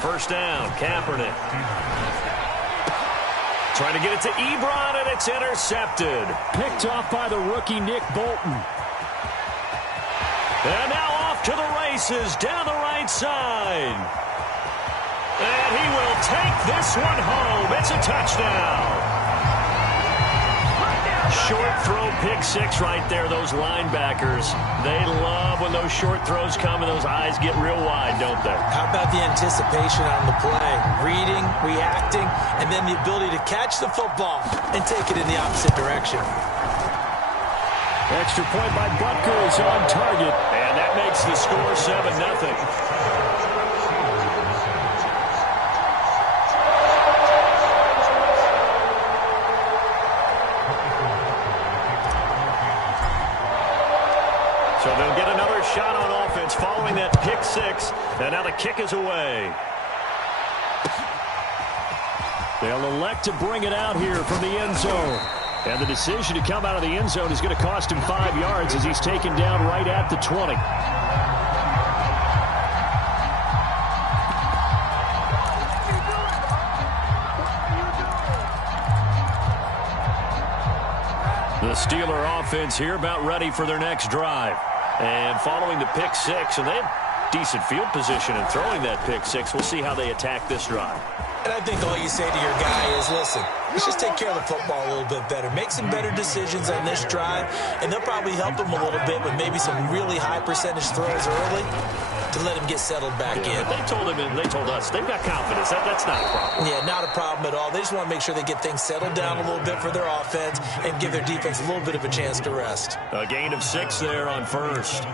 first down. Kaepernick. Trying to get it to Ebron, and it's intercepted. Picked off by the rookie Nick Bolton. And now off to the races down the right side. And he will take this one home. It's a touchdown. Short throw, pick six right there. Those linebackers, they love when those short throws come and those eyes get real wide, don't they? How about the anticipation on the play? Reading, reacting, and then the ability to catch the football and take it in the opposite direction. Extra point by Butker is on target. And that makes the score 7-0. So they'll get another shot on offense following that pick six. And now the kick is away. They'll elect to bring it out here from the end zone. And the decision to come out of the end zone is going to cost him 5 yards as he's taken down right at the 20. The Steeler offense here about ready for their next drive. And following the pick six, and they have decent field position in throwing that pick six. We'll see how they attack this drive. And I think all you say to your guy is, listen, let's just take care of the football a little bit better. Make some better decisions on this drive, and they'll probably help him a little bit with maybe some really high percentage throws early to let him get settled back in. They told him and they told us they've got confidence. That's not a problem. Yeah, not a problem at all. They just want to make sure they get things settled down a little bit for their offense and give their defense a little bit of a chance to rest. A gain of 6 there on first. A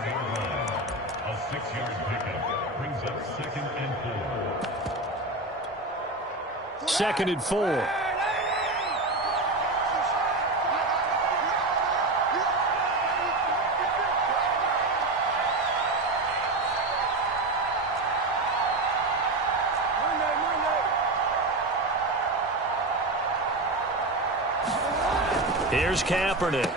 6-yard pickup brings up 2nd and 4. 2nd and 4. Here's Kaepernick.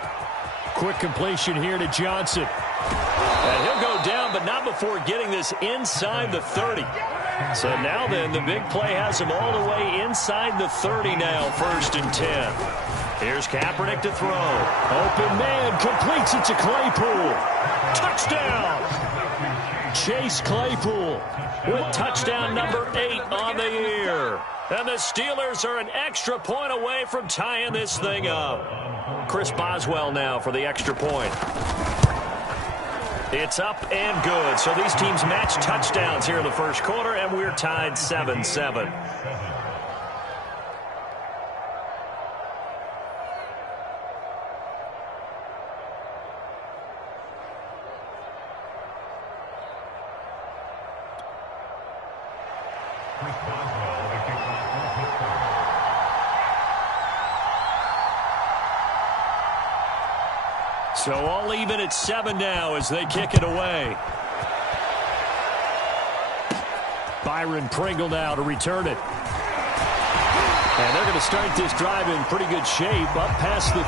Quick completion here to Johnson. And he'll go down, but not before getting this inside the 30. So now then, the big play has him all the way inside the 30 now, 1st and 10. Here's Kaepernick to throw. Open man, completes it to Claypool. Touchdown! Chase Claypool with touchdown number 8 on the year. And the Steelers are an extra point away from tying this thing up. Chris Boswell now for the extra point. It's up and good. So these teams match touchdowns here in the first quarter, and we're tied 7-7. So all even at 7 now as they kick it away. Byron Pringle now to return it. And they're going to start this drive in pretty good shape up past the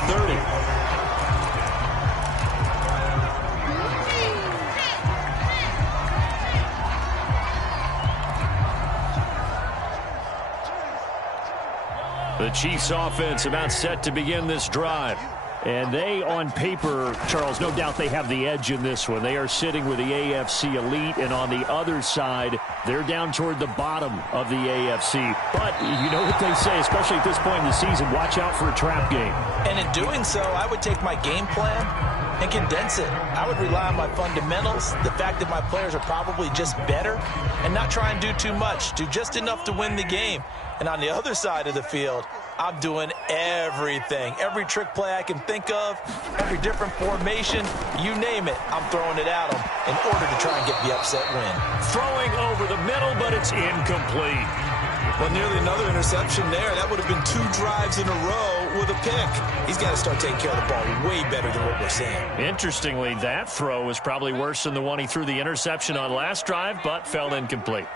30. The Chiefs offense about set to begin this drive. And they, on paper, Charles, no doubt they have the edge in this one. They are sitting with the AFC elite, and on the other side, they're down toward the bottom of the AFC. But you know what they say, especially at this point in the season, watch out for a trap game. And in doing so, I would take my game plan and condense it. I would rely on my fundamentals, the fact that my players are probably just better, and not try and do too much, do just enough to win the game. And on the other side of the field, I'm doing everything. Every trick play I can think of, every different formation, you name it, I'm throwing it at them in order to try and get the upset win. Throwing over the middle, but it's incomplete. Well, nearly another interception there. That would have been 2 drives in a row with a pick. He's got to start taking care of the ball way better than what we're seeing. Interestingly, that throw was probably worse than the one he threw the interception on last drive, but fell incomplete.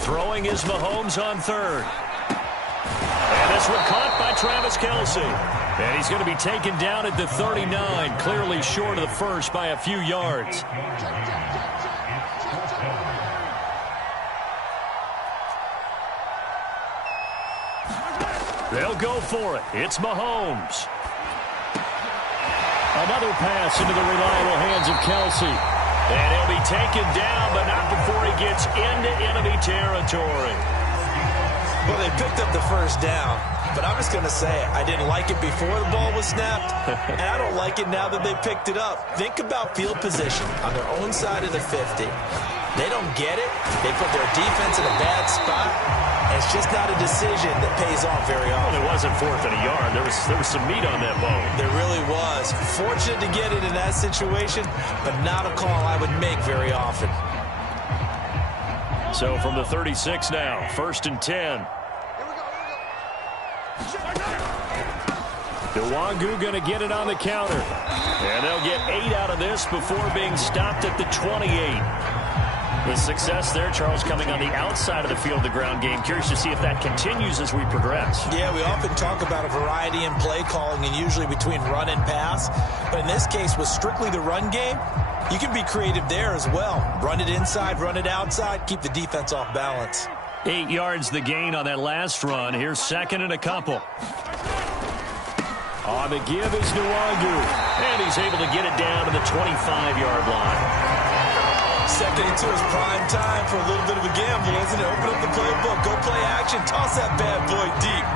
Throwing is Mahomes on 3rd. And this one caught by Travis Kelce. And he's going to be taken down at the 39, clearly short of the first by a few yards. They'll go for it. It's Mahomes. Another pass into the reliable hands of Kelsey. And he'll be taken down, but not before he gets into enemy territory. Well, they picked up the first down, but I'm just going to say I didn't like it before the ball was snapped, and I don't like it now that they picked it up. Think about field position on their own side of the 50. They don't get it. They put their defense in a bad spot, and it's just not a decision that pays off very often. Well, it wasn't 4th and a yard. There was some meat on that bone. There really was. Fortunate to get it in that situation, but not a call I would make very often. So from the 36 now, 1st and 10. DeWangu going to get it on the counter. And they'll get 8 out of this before being stopped at the 28. The success there, Charles, coming on the outside of the field, the ground game. Curious to see if that continues as we progress. Yeah, we often talk about a variety in play calling and usually between run and pass. But in this case, with strictly the run game, you can be creative there as well. Run it inside, run it outside, keep the defense off balance. 8 yards the gain on that last run. Here's 2nd and a couple. On the give is DeWangu. And he's able to get it down to the 25-yard line. 2nd and 2 is prime time for a little bit of a gamble, isn't it? Open up the playbook, go play action, toss that bad boy deep.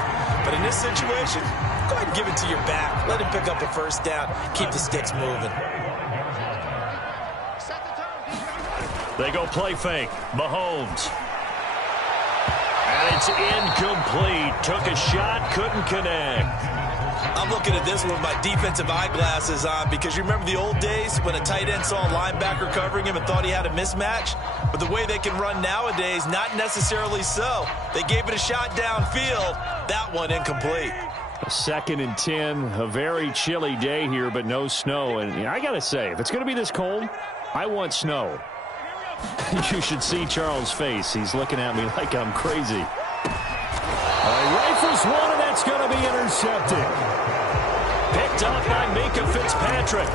But in this situation, go ahead and give it to your back. Let him pick up a first down. Keep the sticks moving. They go play fake. Mahomes. And it's incomplete. Took a shot, couldn't connect. I'm looking at this with my defensive eyeglasses on because you remember the old days when a tight end saw a linebacker covering him and thought he had a mismatch? But the way they can run nowadays, not necessarily so. They gave it a shot downfield. That one incomplete. 2nd and 10, a very chilly day here, but no snow. And I got to say, if it's going to be this cold, I want snow. You should see Charles' face. He's looking at me like I'm crazy. Rifles one, and that's going to be intercepted. Picked up by Minka Fitzpatrick.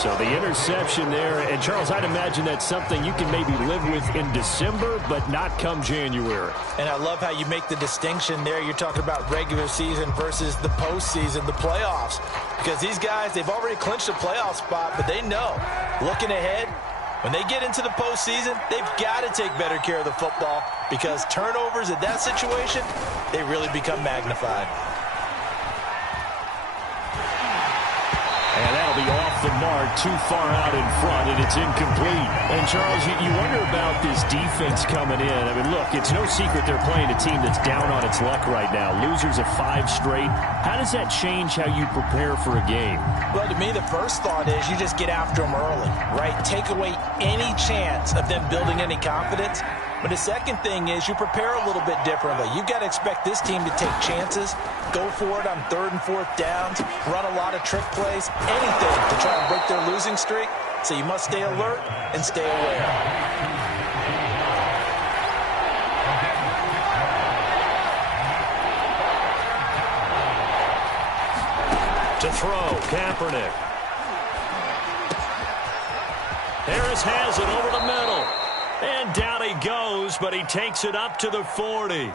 So the interception there, and Charles, I'd imagine that's something you can maybe live with in December, but not come January. And I love how you make the distinction there. You're talking about regular season versus the postseason, the playoffs. Because these guys, they've already clinched a playoff spot, but they know, looking ahead, when they get into the postseason, they've got to take better care of the football because turnovers in that situation, they really become magnified. And that'll be off the mark, too far out in front, and it's incomplete. And, Charles, you wonder about this defense coming in. I mean, look, it's no secret they're playing a team that's down on its luck right now. Losers of 5 straight. How does that change how you prepare for a game? Well, to me, the first thought is you just get after them early, right? Take away any chance of them building any confidence. But the second thing is you prepare a little bit differently. You've got to expect this team to take chances, go for it on 3rd and 4th downs, run a lot of trick plays, anything to try and break their losing streak. So you must stay alert and stay aware. To throw, Kaepernick. Harris has it over the middle. And down he goes, but he takes it up to the 40.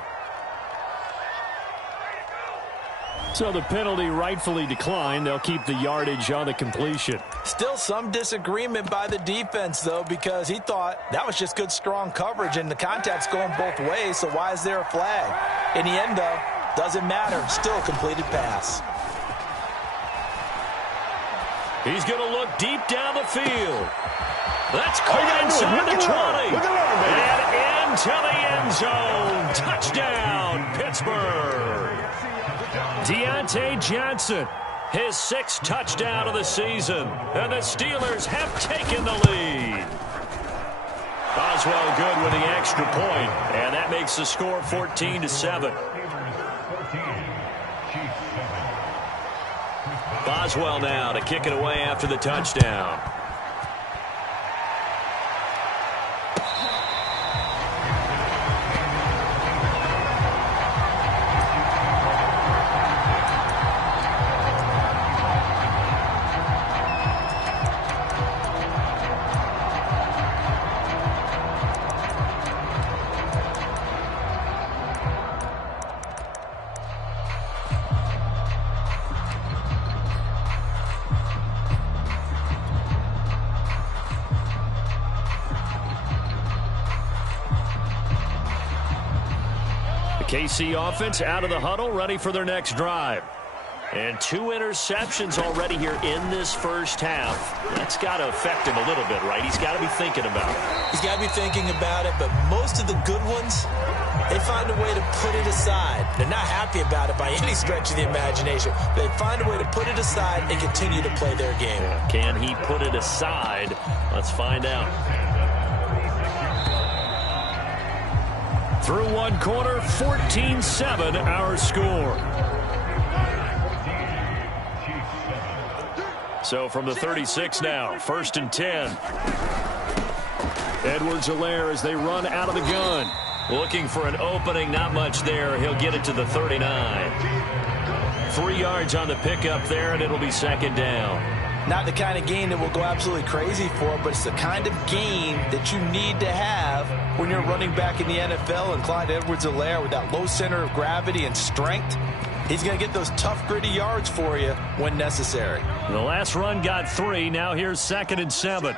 So the penalty rightfully declined. They'll keep the yardage on the completion. Still some disagreement by the defense, though, because he thought that was just good, strong coverage, and the contact's going both ways, so why is there a flag? In the end, though, doesn't matter. Still a completed pass. He's going to look deep down the field. That's caught inside the 20. And into the end zone. Touchdown, Pittsburgh. Deontay Johnson, his 6th touchdown of the season. And the Steelers have taken the lead. Boswell good with the extra point. And that makes the score 14-7. Boswell now to kick it away after the touchdown. KC offense out of the huddle, ready for their next drive. And 2 interceptions already here in this first half. That's got to affect him a little bit, right? He's got to be thinking about it. He's got to be thinking about it, but most of the good ones, they find a way to put it aside. They're not happy about it by any stretch of the imagination. They find a way to put it aside and continue to play their game. Can he put it aside? Let's find out. Through one quarter, 14-7 our score. So from the 36 now, 1st and 10. Edwards-Helaire as they run out of the gun. Looking for an opening, not much there. He'll get it to the 39. 3 yards on the pickup there, and it'll be 2nd down. Not the kind of gain that we'll go absolutely crazy for, but it's the kind of gain that you need to have when you're running back in the NFL. And Clyde Edwards-Helaire, with that low center of gravity and strength, he's going to get those tough, gritty yards for you when necessary. The last run got 3. Now here's 2nd and 7.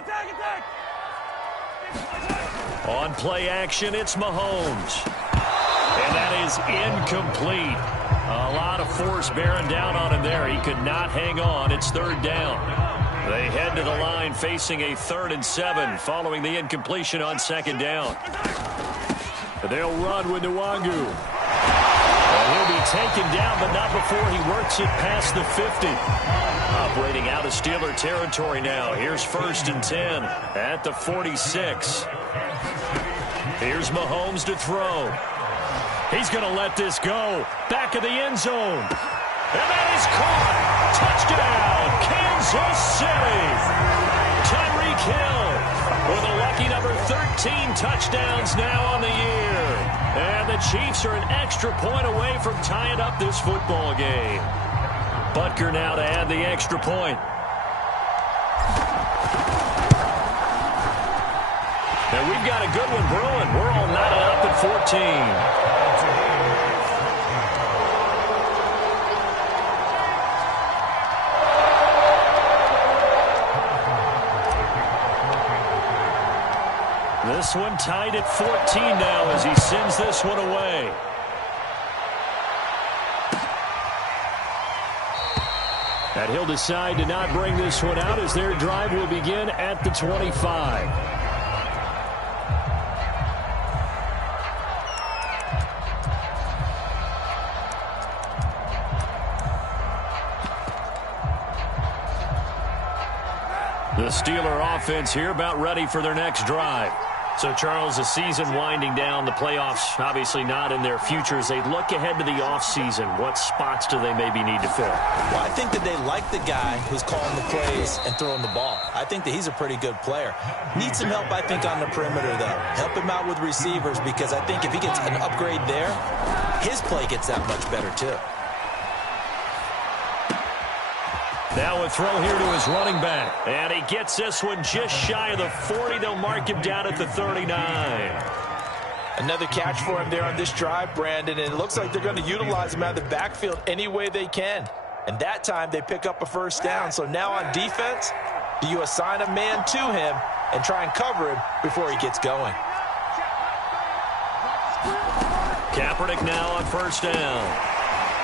On play action, it's Mahomes. And that is incomplete. A lot of force bearing down on him there. He could not hang on. It's 3rd down. They head to the line facing a 3rd and 7 following the incompletion on 2nd down. They'll run with Nwangu. And he'll be taken down, but not before he works it past the 50. Operating out of Steeler territory now. Here's 1st and 10 at the 46. Here's Mahomes to throw. He's going to let this go. Back of the end zone. And that is caught. Touchdown, Kansas City. Tyreek Hill with a lucky number 13 touchdowns now on the year. And the Chiefs are an extra point away from tying up this football game. Butker now to add the extra point. And we've got a good one brewing. We're all knotted up at 14. This one tied at 14 now as he sends this one away. And he'll decide to not bring this one out as their drive will begin at the 25. The Steeler offense here about ready for their next drive. So, Charles, the season winding down, the playoffs obviously not in their future. As they look ahead to the offseason, what spots do they maybe need to fill? Well, I think that they like the guy who's calling the plays and throwing the ball. I think that he's a pretty good player. Needs some help, I think, on the perimeter, though. Help him out with receivers, because I think if he gets an upgrade there, his play gets that much better, too. Now a throw here to his running back. And he gets this one just shy of the 40. They'll mark him down at the 39. Another catch for him there on this drive, Brandon. And it looks like they're going to utilize him out of the backfield any way they can. And that time they pick up a 1st down. So now on defense, do you assign a man to him and try and cover him before he gets going? Kaepernick now on 1st down.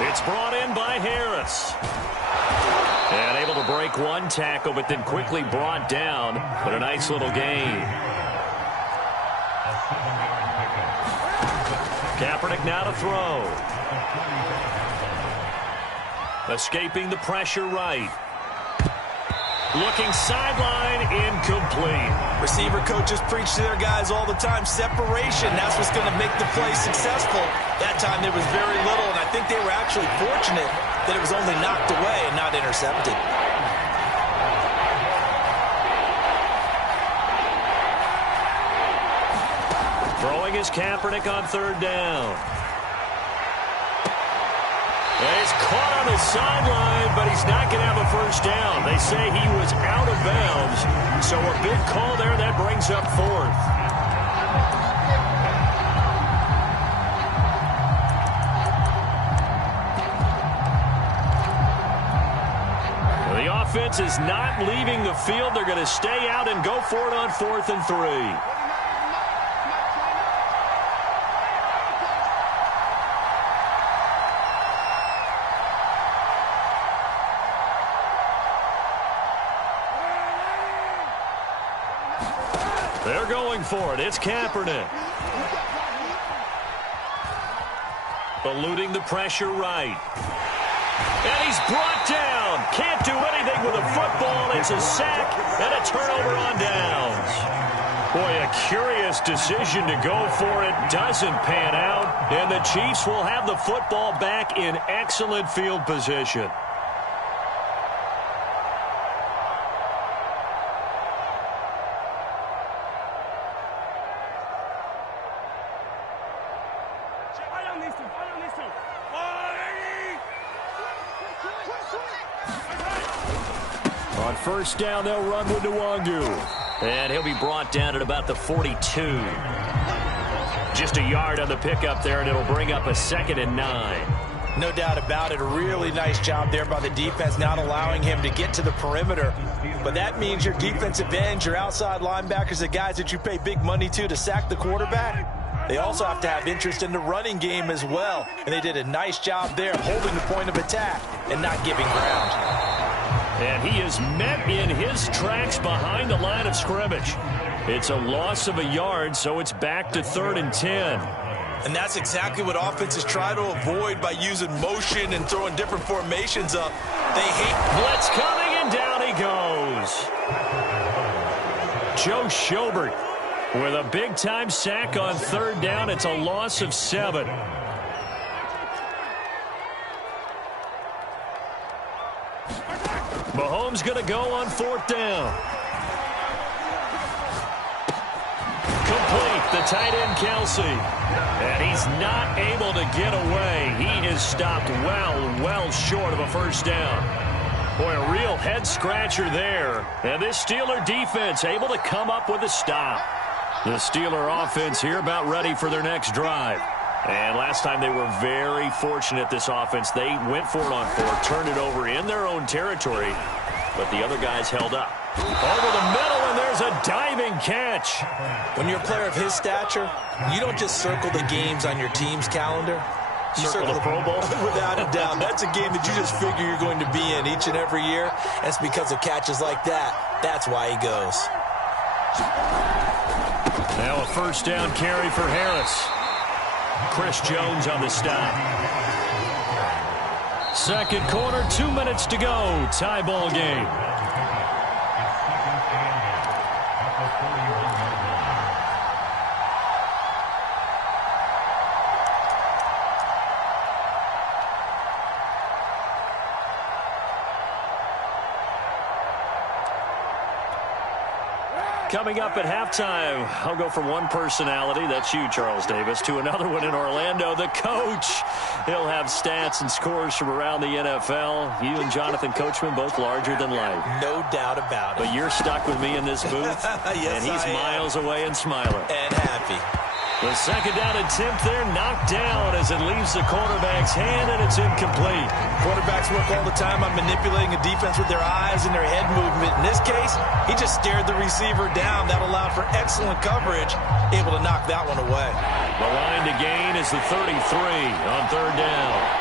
It's brought in by Harris. And able to break one tackle, but then quickly brought down. But a nice little gain. Kaepernick now to throw. Escaping the pressure right. Looking sideline, incomplete. Receiver coaches preach to their guys all the time. Separation, that's what's going to make the play successful. That time there was very little, and I think they were actually fortunate that it was only knocked away and not intercepted. Throwing is Kaepernick on 3rd down. And he's caught on the sideline, but he's not going to have a 1st down. They say he was out of bounds, so a big call there that brings up 4th. Offense is not leaving the field. They're going to stay out and go for it on 4th and 3. They're going for it. It's Kaepernick. Eluding the pressure right. And he's brought down. Can't do anything with a football. It's a sack and a turnover on downs. Boy, a curious decision to go for it. Doesn't pan out. And the Chiefs will have the football back in excellent field position. On first down, they'll run with Nwangu. And he'll be brought down at about the 42. Just a yard on the pickup there, and it'll bring up a 2nd and 9. No doubt about it. A really nice job there by the defense, not allowing him to get to the perimeter. But that means your defensive ends, your outside linebackers, the guys that you pay big money to sack the quarterback, they also have to have interest in the running game as well. And they did a nice job there holding the point of attack and not giving ground. And he is met in his tracks behind the line of scrimmage. It's a loss of a yard, so it's back to 3rd and 10. And that's exactly what offenses try to avoid by using motion and throwing different formations up. They hate blitz coming, and down he goes. Joe Schobert with a big-time sack on 3rd down. It's a loss of 7. Mahomes going to go on 4th down. Complete, the tight end Kelsey. And he's not able to get away. He is stopped well short of a 1st down. Boy, a real head-scratcher there. And this Steeler defense able to come up with a stop. The Steeler offense here about ready for their next drive. And last time they were very fortunate, this offense. They went for it on 4th, turned it over in their own territory, but the other guys held up. Over the middle, and there's a diving catch. When you're a player of his stature, you don't just circle the games on your team's calendar. You circle the Pro Bowl? Without a doubt. That's a game that you just figure you're going to be in each and every year. And it's because of catches like that. That's why he goes. Now a 1st down carry for Harris. Chris Jones on the stop. 2nd quarter, 2 minutes to go. Tie ball game. Coming up at halftime, I'll go from one personality, that's you, Charles Davis, to another one in Orlando, the coach. He'll have stats and scores from around the NFL. You and Jonathan Coachman, both larger than life. No doubt about it. But you're stuck with me in this booth, yes, and he's miles away and smiling. And happy. The 2nd down attempt there knocked down as it leaves the quarterback's hand, and it's incomplete. Quarterbacks work all the time on manipulating a defense with their eyes and their head movement. In this case, he just stared the receiver down. That allowed for excellent coverage, able to knock that one away. The line to gain is the 33 on 3rd down.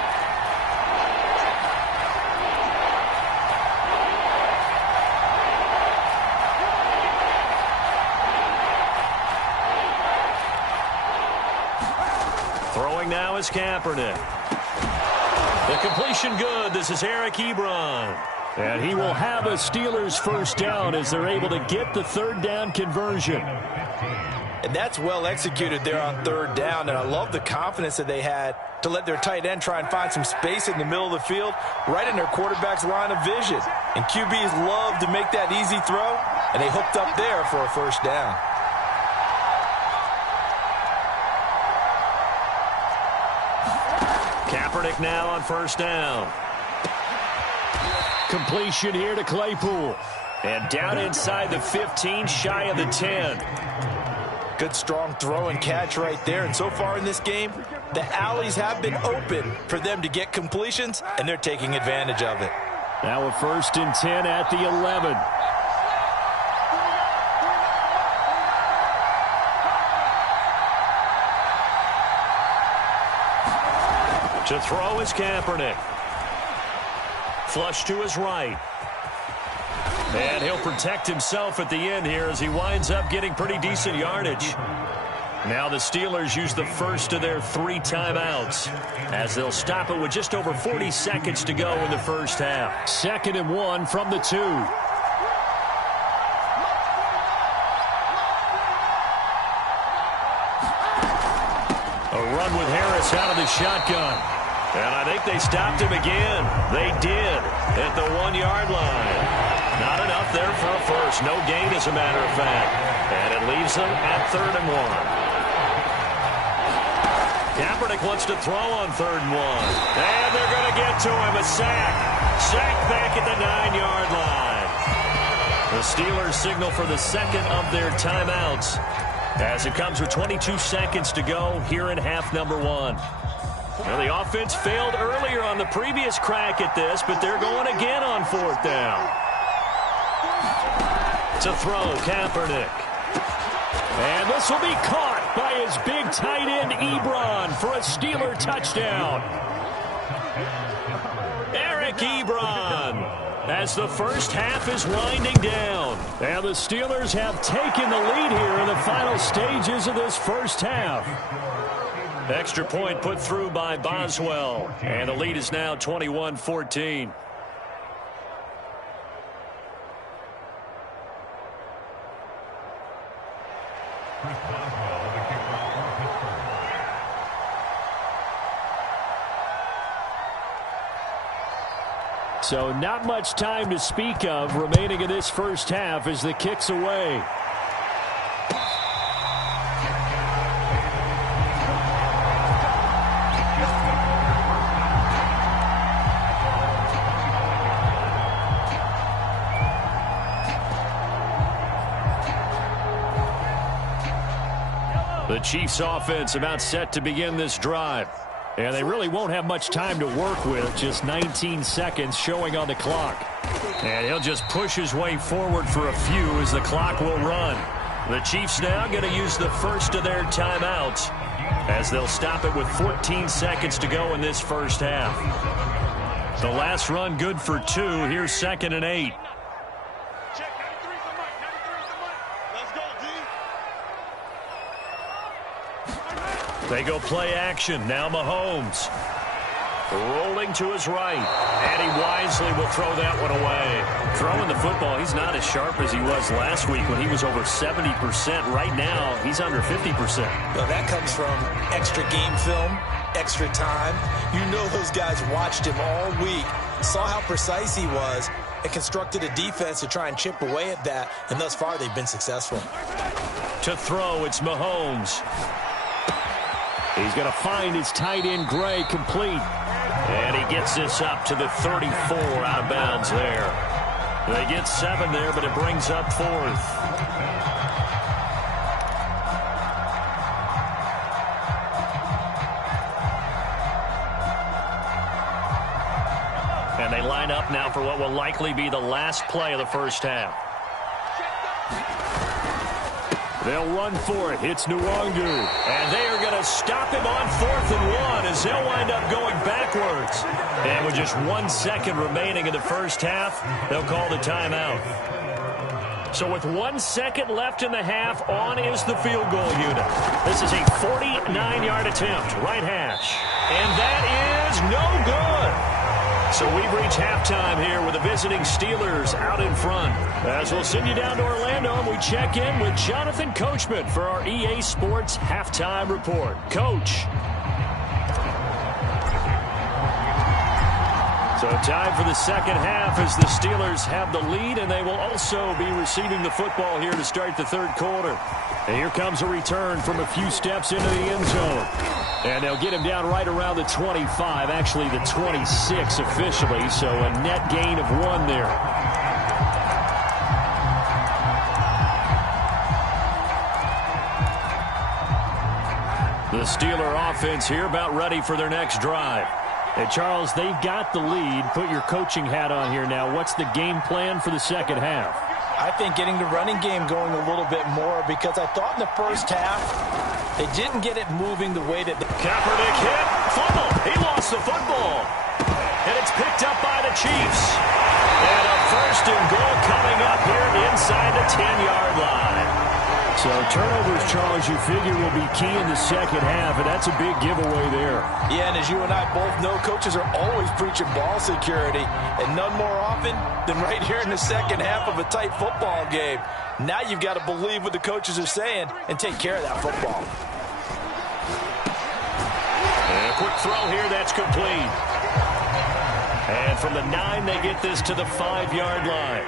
Now is Kaepernick. The completion good. This is Eric Ebron. And he will have a Steelers 1st down as they're able to get the 3rd down conversion. And that's well executed there on 3rd down. And I love the confidence that they had to let their tight end try and find some space in the middle of the field, right in their quarterback's line of vision. And QBs love to make that easy throw, and they hooked up there for a 1st down. Kaepernick now on 1st down. Completion here to Claypool. And down inside the 15, shy of the 10. Good strong throw and catch right there. And so far in this game, the alleys have been open for them to get completions, and they're taking advantage of it. Now a 1st and 10 at the 11. To throw is Kaepernick. Flush to his right. And he'll protect himself at the end here as he winds up getting pretty decent yardage. Now the Steelers use the first of their 3 timeouts as they'll stop it with just over 40 seconds to go in the first half. 2nd and 1 from the 2. A run with Harris out of the shotgun. And I think they stopped him again. They did at the 1-yard line. Not enough there for a first. No gain, as a matter of fact. And it leaves them at 3rd and 1. Kaepernick wants to throw on 3rd and 1. And they're going to get to him. A sack. Sack back at the 9-yard line. The Steelers signal for the 2nd of their timeouts as it comes with 22 seconds to go here in half number 1. Well, the offense failed earlier on the previous crack at this, but they're going again on 4th down. To throw, Kaepernick. And this will be caught by his big tight end, Ebron, for a Steeler touchdown. Eric Ebron, as the first half is winding down. And the Steelers have taken the lead here in the final stages of this first half. Extra point put through by Boswell. And the lead is now 21-14. So not much time to speak of remaining in this first half as the kick's away. The Chiefs offense about set to begin this drive. And they really won't have much time to work with. Just 19 seconds showing on the clock. And he'll just push his way forward for a few as the clock will run. The Chiefs now going to use the first of their timeouts as they'll stop it with 14 seconds to go in this first half. The last run good for 2. Here's 2nd and 8. They go play action. Now Mahomes. Rolling to his right. And he wisely will throw that one away. Throwing the football, he's not as sharp as he was last week when he was over 70%. Right now, he's under 50%. Well, that comes from extra game film, extra time. You know those guys watched him all week, saw how precise he was, and constructed a defense to try and chip away at that. And thus far, they've been successful. To throw, it's Mahomes. He's going to find his tight end, Gray, complete. And he gets this up to the 34 out of bounds there. They get 7 there, but it brings up 4th. And they line up now for what will likely be the last play of the first half. They'll run for it. It's Nwangu. And they are going to stop him on 4th and 1 as they'll wind up going backwards. And with just 1 second remaining in the first half, they'll call the timeout. So with 1 second left in the half, on is the field goal unit. This is a 49-yard attempt, right hash. And that is no good. So we've reached halftime here with the visiting Steelers out in front. As we'll send you down to Orlando, and we check in with Jonathan Coachman for our EA Sports Halftime Report. Coach. So time for the second half as the Steelers have the lead, and they will also be receiving the football here to start the third quarter. And here comes a return from a few steps into the end zone. And they'll get him down right around the 25, actually the 26 officially, so a net gain of 1 there. The Steeler offense here about ready for their next drive. Hey, Charles, they've got the lead. Put your coaching hat on here now. What's the game plan for the second half? I think getting the running game going a little bit more, because I thought in the first half they didn't get it moving the way that Kaepernick hit, fumble. He lost the football. and it's picked up by the Chiefs. And a first and goal coming up here inside the 10-yard line. So turnovers, Charles, you figure will be key in the second half, and that's a big giveaway there. Yeah, and as you and I both know, coaches are always preaching ball security, and none more often than right here in the second half of a tight football game. Now you've got to believe what the coaches are saying and take care of that football. And a quick throw here, that's complete. And from the 9, they get this to the 5-yard line.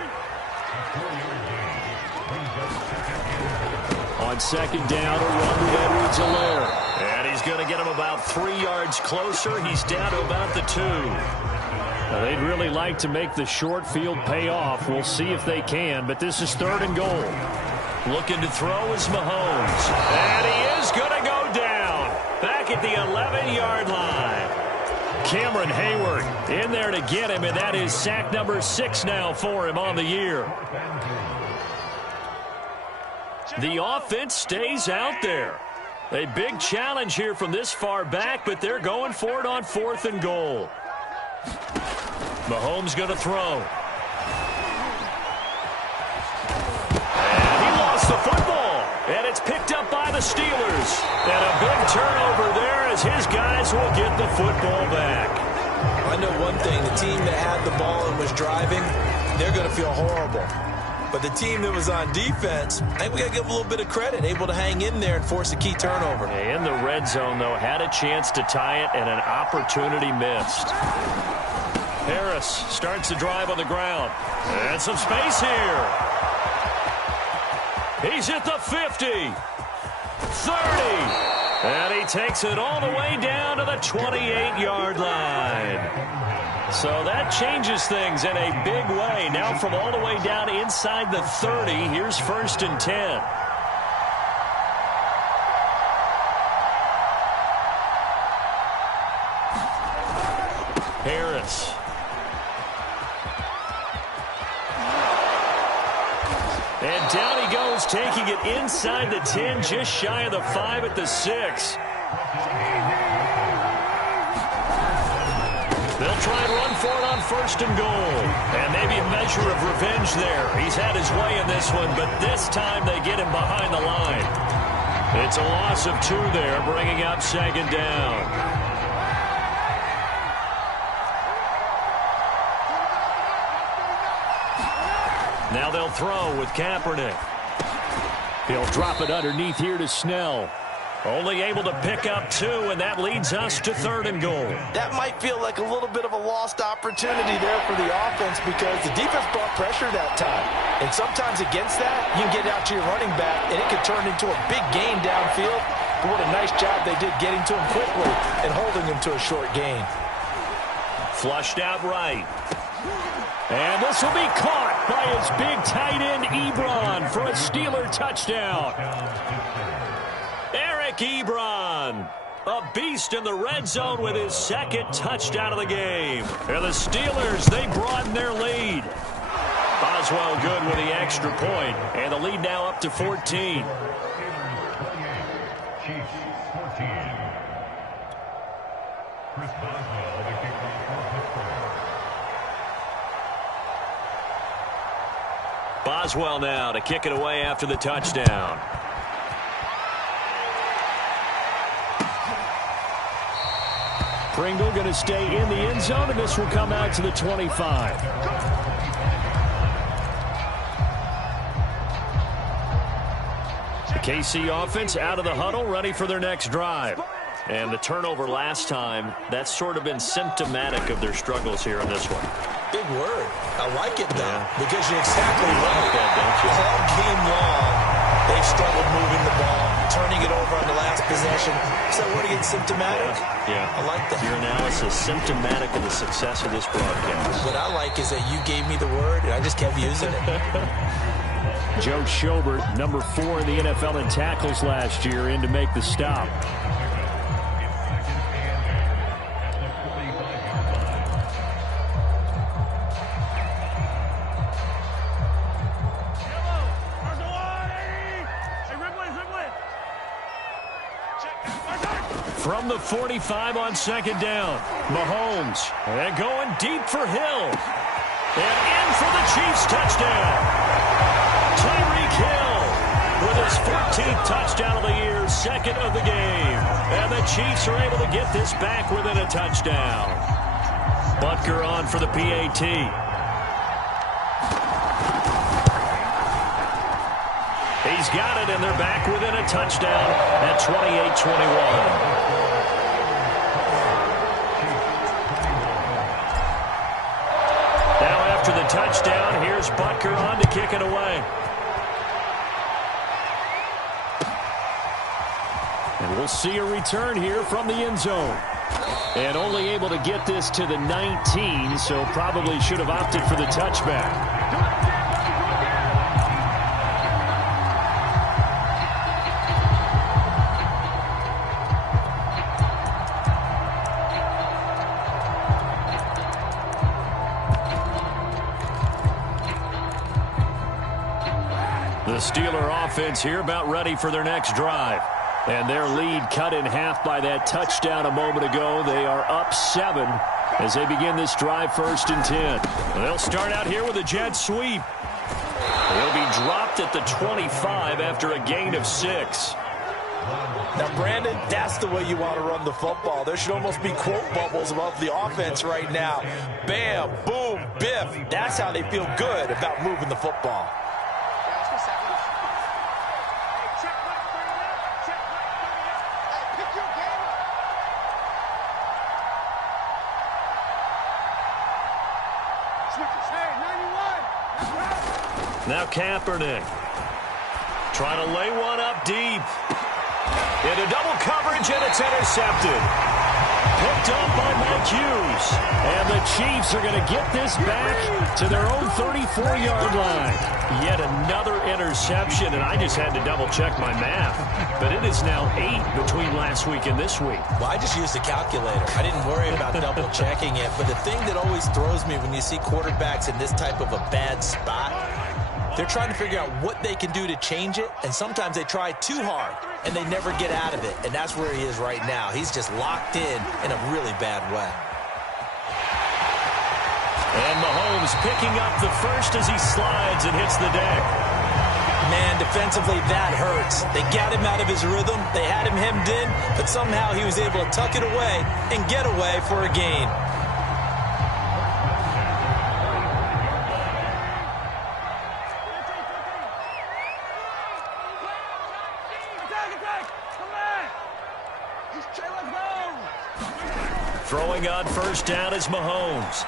On second down, a run with Edwards-Helaire. And he's going to get him about 3 yards closer. He's down to about the 2. Now, they'd really like to make the short field pay off. We'll see if they can, but this is 3rd and goal. Looking to throw is Mahomes. And he is going to go down. Back at the 11-yard line. Cameron Hayward in there to get him, and that is sack number 6 now for him on the year. The offense stays out there. A big challenge here from this far back, but they're going for it on 4th and goal. Mahomes going to throw. And he lost the football. And it's picked up by the Steelers. And a big turnover there as his guys will get the football back. I know one thing. The team that had the ball and was driving, they're going to feel horrible. But the team that was on defense, I think we got to give a little bit of credit, able to hang in there and force a key turnover. In the red zone, though, had a chance to tie it and an opportunity missed. Harris starts the drive on the ground. And some space here. He's at the 50. 30. And he takes it all the way down to the 28-yard line. So that changes things in a big way. Now from all the way down inside the 30, here's 1st and 10. Harris. And down he goes, taking it inside the 10, just shy of the 5 at the 6. They'll try and run for it on 1st and goal. And maybe a measure of revenge there. He's had his way in this one, but this time they get him behind the line. It's a loss of 2 there, bringing up 2nd down. Now they'll throw with Kaepernick. He'll drop it underneath here to Snell. Only able to pick up 2, and that leads us to 3rd and goal. That might feel like a little bit of a lost opportunity there for the offense because the defense brought pressure that time. And sometimes against that, you can get out to your running back, and it can turn into a big gain downfield. But what a nice job they did getting to him quickly and holding him to a short gain. Flushed out right. And this will be caught by his big tight end, Ebron, for a Steeler touchdown. Ebron, a beast in the red zone with his 2nd touchdown of the game. And the Steelers, they broaden their lead. Boswell good with the extra point, and the lead now up to 14. Chiefs 14. Chris Boswell, the kickoff for Pittsburgh. Boswell now to kick it away after the touchdown. Pringle going to stay in the end zone, and this will come out to the 25. The KC offense out of the huddle, ready for their next drive. And the turnover last time, that's sort of been symptomatic of their struggles here in this one. Big word. I like it, though, because you're exactly right. All game long, they've struggled moving the ball, turning it over on the last possession. So what are you, symptomatic? Yeah. I like that. Your analysis symptomatic of the success of this broadcast. What I like is that you gave me the word, and I just kept using it. Joe Schobert, number 4 in the NFL in tackles last year, in to make the stop. from the 45 on second down. Mahomes, and going deep for Hill. And in for the Chiefs touchdown. Tyreek Hill with his 14th touchdown of the year, second of the game. And the Chiefs are able to get this back within a touchdown. Butker on for the PAT. He's got it, and they're back within a touchdown at 28-21. After the touchdown, here's Butker on to kick it away. And we'll see a return here from the end zone. And only able to get this to the 19, so probably should have opted for the touchback. The Steeler offense here about ready for their next drive. And their lead cut in half by that touchdown a moment ago. They are up 7 as they begin this drive, 1st and 10. They'll start out here with a jet sweep. They'll be dropped at the 25 after a gain of 6. Now, Brandon, that's the way you want to run the football. There should almost be quote bubbles above the offense right now. Bam, boom, biff. That's how they feel good about moving the football. Now Kaepernick trying to lay one up deep. Into double coverage, and it's intercepted. Picked up by Mike Hughes. And the Chiefs are going to get this back to their own 34-yard line. Yet another interception, and I just had to double-check my math. But it is now 8 between last week and this week. Well, I just used a calculator. I didn't worry about double-checking it. But the thing that always throws me when you see quarterbacks in this type of a bad spot, they're trying to figure out what they can do to change it, and sometimes they try too hard, and they never get out of it. And that's where he is right now. He's just locked in a really bad way. And Mahomes picking up the first as he slides and hits the deck. Man, defensively, that hurts. They got him out of his rhythm. They had him hemmed in, but somehow he was able to tuck it away and get away for a gain. Throwing on first down is Mahomes.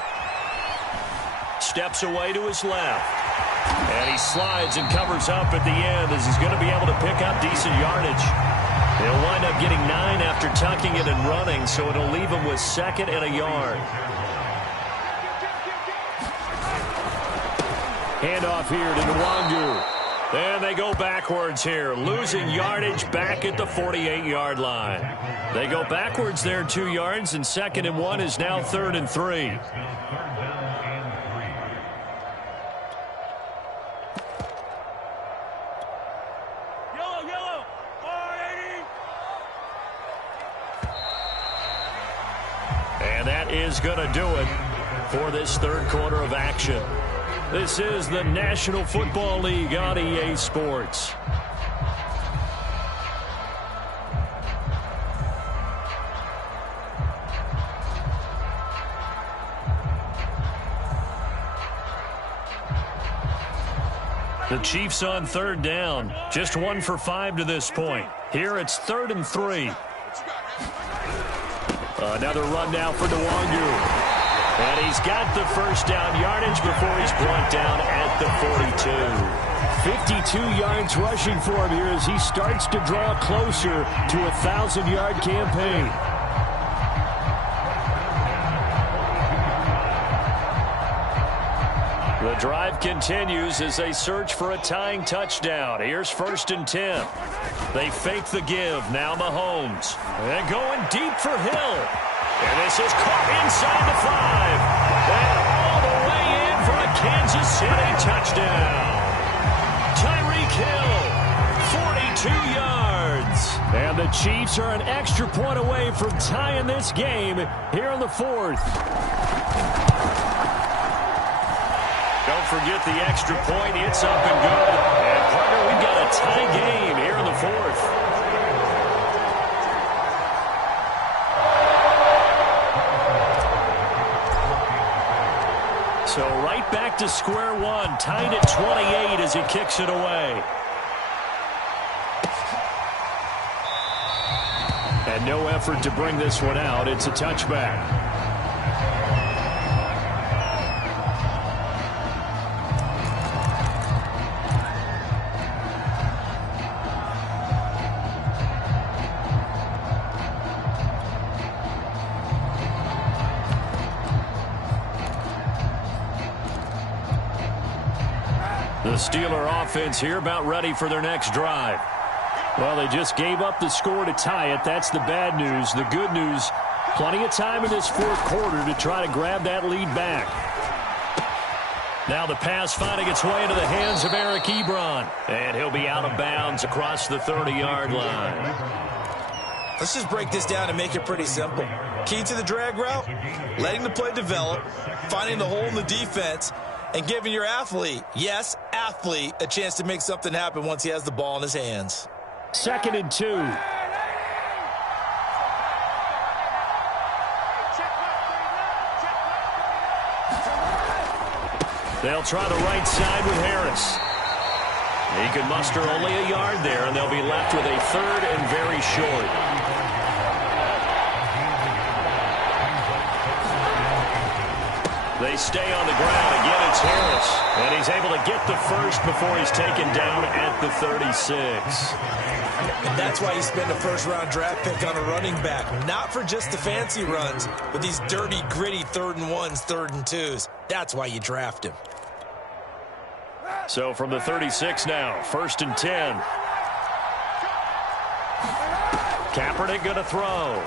Steps away to his left. And he slides and covers up at the end as he's going to be able to pick up decent yardage. He'll wind up getting 9 after tucking it and running, so it'll leave him with 2nd and a yard. Handoff here to Nwangu. And they go backwards here, losing yardage back at the 48-yard line. They go backwards there 2 yards, and 2nd and 1 is now 3rd and 3. And that is going to do it for this 3rd quarter of action. This is the National Football League on EA Sports. The Chiefs on 3rd down. Just 1 for 5 to this point. Here it's 3rd and 3. Another run now for Nwangu. And he's got the first down yardage before he's brought down at the 42. 52 yards rushing for him here as he starts to draw closer to a 1,000-yard campaign. The drive continues as they search for a tying touchdown. Here's 1st and 10. They fake the give. Now Mahomes. And going deep for Hill. And this is caught inside the 5. And all the way in for a Kansas City touchdown. Tyreek Hill, 42 yards. And the Chiefs are an extra point away from tying this game here in the fourth. Don't forget the extra point. It's up and good. And, partner, we've got a tie game here in the fourth. So right back to square one. Tied at 28 as he kicks it away. And no effort to bring this one out. It's a touchback. The Steeler offense here about ready for their next drive. Well, they just gave up the score to tie it. That's the bad news. The good news, plenty of time in this fourth quarter to try to grab that lead back. Now the pass finding its way into the hands of Eric Ebron. And he'll be out of bounds across the 30-yard line. Let's just break this down and make it pretty simple. Key to the drag route, letting the play develop, finding the hole in the defense, and giving your athlete, yes, athlete, a chance to make something happen once he has the ball in his hands. 2nd and 2. They'll try the right side with Harris. He can muster only a yard there, and they'll be left with a 3rd and very short. They stay on the ground. Again, it's Harris. And he's able to get the first before he's taken down at the 36. And that's why you spend a first-round draft pick on a running back. Not for just the fancy runs, but these dirty, gritty 3rd and 1s, 3rd and 2s. That's why you draft him. So from the 36 now, 1st and 10. Kaepernick going to throw.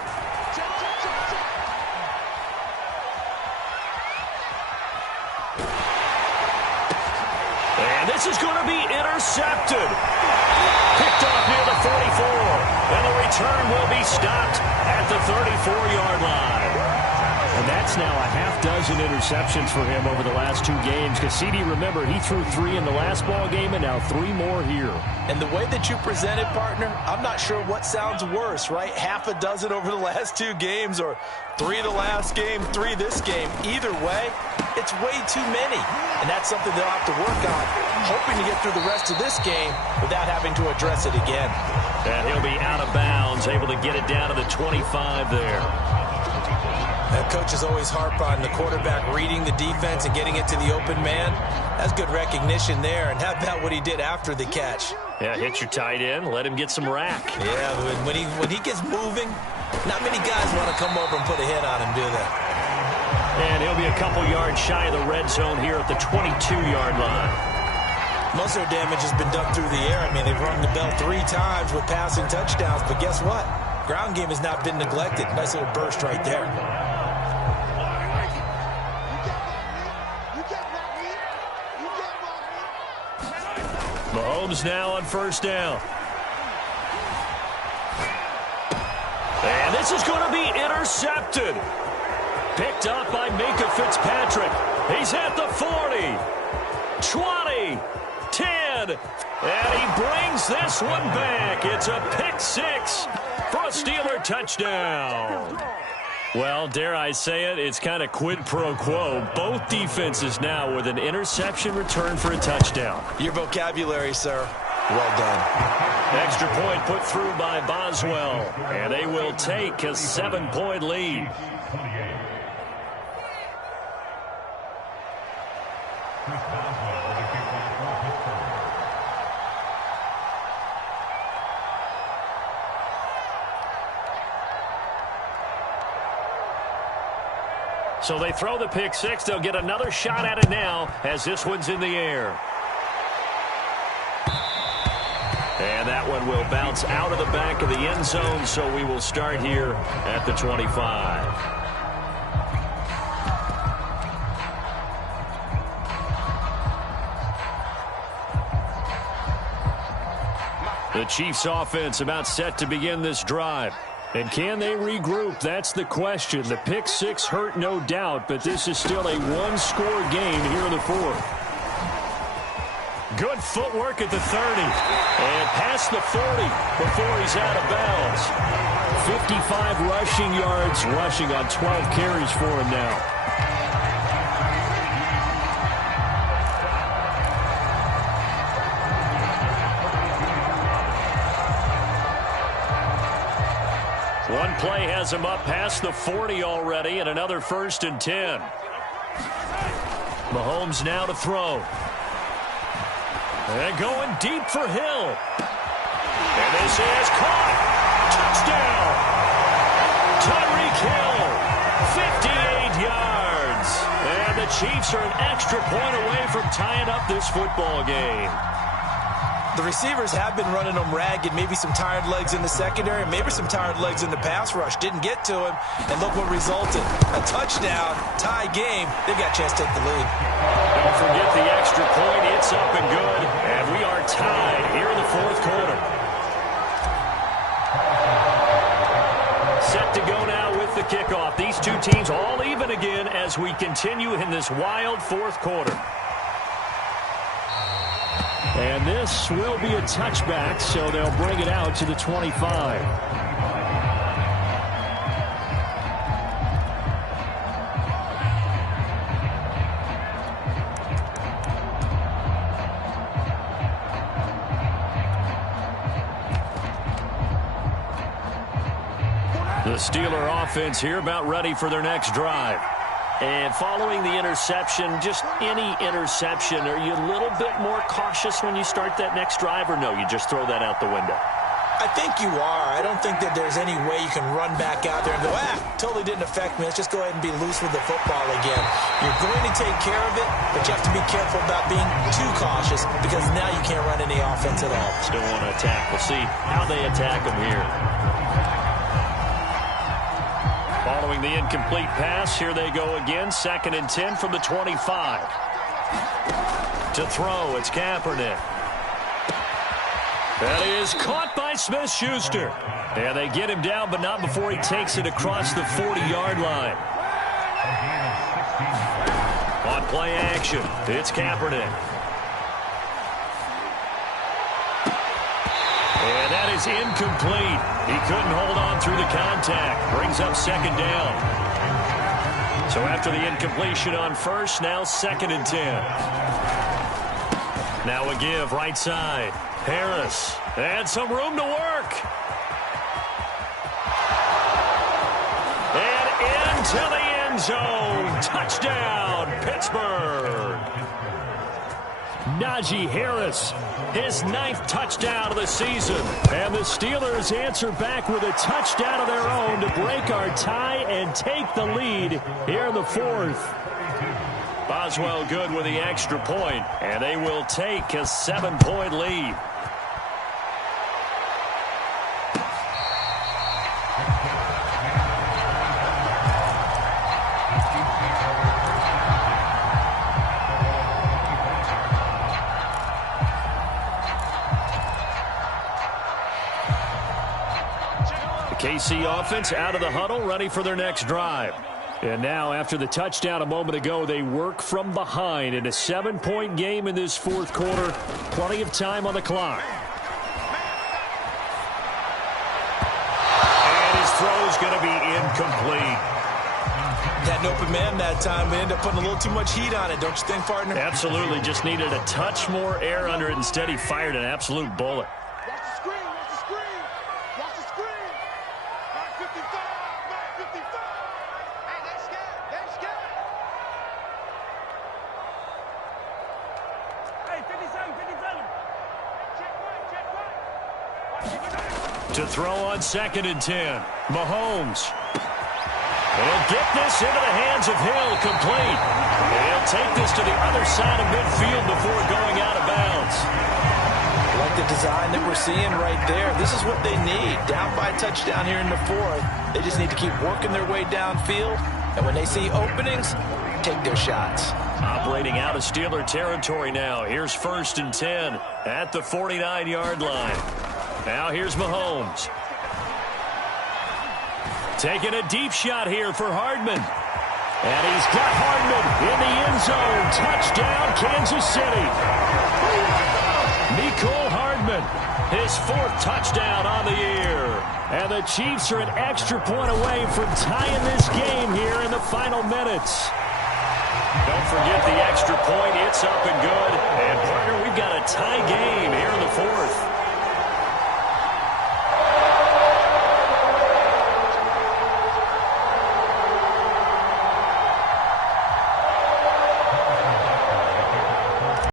And this is going to be intercepted. Picked off near the 44. And the return will be stopped at the 34-yard line. And that's now a half-dozen interceptions for him over the last 2 games. Because, CD, remember, he threw 3 in the last ball game and now 3 more here. And the way that you presented, partner, I'm not sure what sounds worse, right? Half a dozen over the last 2 games or 3 the last game, 3 this game. Either way, it's way too many. And that's something they'll have to work on, hoping to get through the rest of this game without having to address it again. And he'll be out of bounds, able to get it down to the 25 there. Coaches always harp on the quarterback reading the defense and getting it to the open man. That's good recognition there. And how about what he did after the catch? Yeah, hit your tight end, let him get some rack. Yeah, when he gets moving, not many guys want to come over and put a hit on him, do they? And he'll be a couple yards shy of the red zone here at the 22-yard line. Most of their damage has been done through the air. I mean, they've rung the bell 3 times with passing touchdowns, but guess what? Ground game has not been neglected. Nice little burst right there. Mahomes now on 1st down. And this is going to be intercepted. Picked up by Minkah Fitzpatrick. He's at the 40, 20, 10, and he brings this one back. It's a pick 6 for a Steeler touchdown. Well, dare I say it, it's kind of quid pro quo. Both defenses now with an interception return for a touchdown. Your vocabulary, sir. Well done. Extra point put through by Boswell, and they will take a 7-point lead. So they throw the pick 6. They'll get another shot at it now as this one's in the air. And that one will bounce out of the back of the end zone, so we will start here at the 25. The Chiefs offense about set to begin this drive. And can they regroup? That's the question. The pick six hurt, no doubt, but this is still a one-score game here in the fourth. Good footwork at the 30. And past the 40 before he's out of bounds. 55 rushing yards, rushing on 12 carries for him now. One play has him up past the 40 already, and another 1st and 10. Mahomes now to throw. And going deep for Hill. And this is caught. Touchdown. Tyreek Hill, 58 yards. And the Chiefs are an extra point away from tying up this football game. The receivers have been running them ragged. Maybe some tired legs in the secondary, maybe some tired legs in the pass rush. Didn't get to him, and look what resulted. A touchdown, tie game. They've got a chance to take the lead. Don't forget the extra point. It's up and good, and we are tied here in the fourth quarter. Set to go now with the kickoff. These two teams all even again as we continue in this wild fourth quarter. And this will be a touchback, so they'll bring it out to the 25. The Steeler offense here about ready for their next drive. And following the interception, just any interception, are you a little bit more cautious when you start that next drive, or no, you just throw that out the window? I think you are. I don't think that there's any way you can run back out there and go, totally didn't affect me. Let's just go ahead and be loose with the football again. You're going to take care of it, but you have to be careful about being too cautious because now you can't run any offense at all. Still want to attack. We'll see how they attack them here. Following the incomplete pass, here they go again. 2nd and 10 from the 25. To throw, it's Kaepernick. That is caught by Smith-Schuster. And they get him down, but not before he takes it across the 40-yard line. On play action, it's Kaepernick. And that is incomplete. He couldn't hold on through the contact. Brings up 2nd down. So after the incompletion on first, now 2nd and 10. Now a give right side. Harris. And some room to work. And into the end zone. Touchdown, Pittsburgh. Najee Harris, his 9th touchdown of the season. And the Steelers answer back with a touchdown of their own to break our tie and take the lead here in the fourth. Boswell good with the extra point, and they will take a 7-point lead. KC offense out of the huddle, ready for their next drive. And now, after the touchdown a moment ago, they work from behind in a 7-point game in this fourth quarter. Plenty of time on the clock. And his throw's going to be incomplete. Had an open man that time. We ended up putting a little too much heat on it, don't you think, partner? Absolutely. Just needed a touch more air under it. Instead, he fired an absolute bullet. To throw on 2nd and 10. Mahomes. He'll get this into the hands of Hill, complete. He'll take this to the other side of midfield before going out of bounds. Like the design that we're seeing right there. This is what they need. Down by a touchdown here in the fourth. They just need to keep working their way downfield. And when they see openings, take their shots. Operating out of Steeler territory now. Here's 1st and 10 at the 49-yard line. Now here's Mahomes. Taking a deep shot here for Hardman. And he's got Hardman in the end zone. Touchdown, Kansas City. Mecole Hardman, his 4th touchdown on the year. And the Chiefs are an extra point away from tying this game here in the final minutes. Don't forget the extra point. It's up and good. And, partner, we've got a tie game here in the 4th.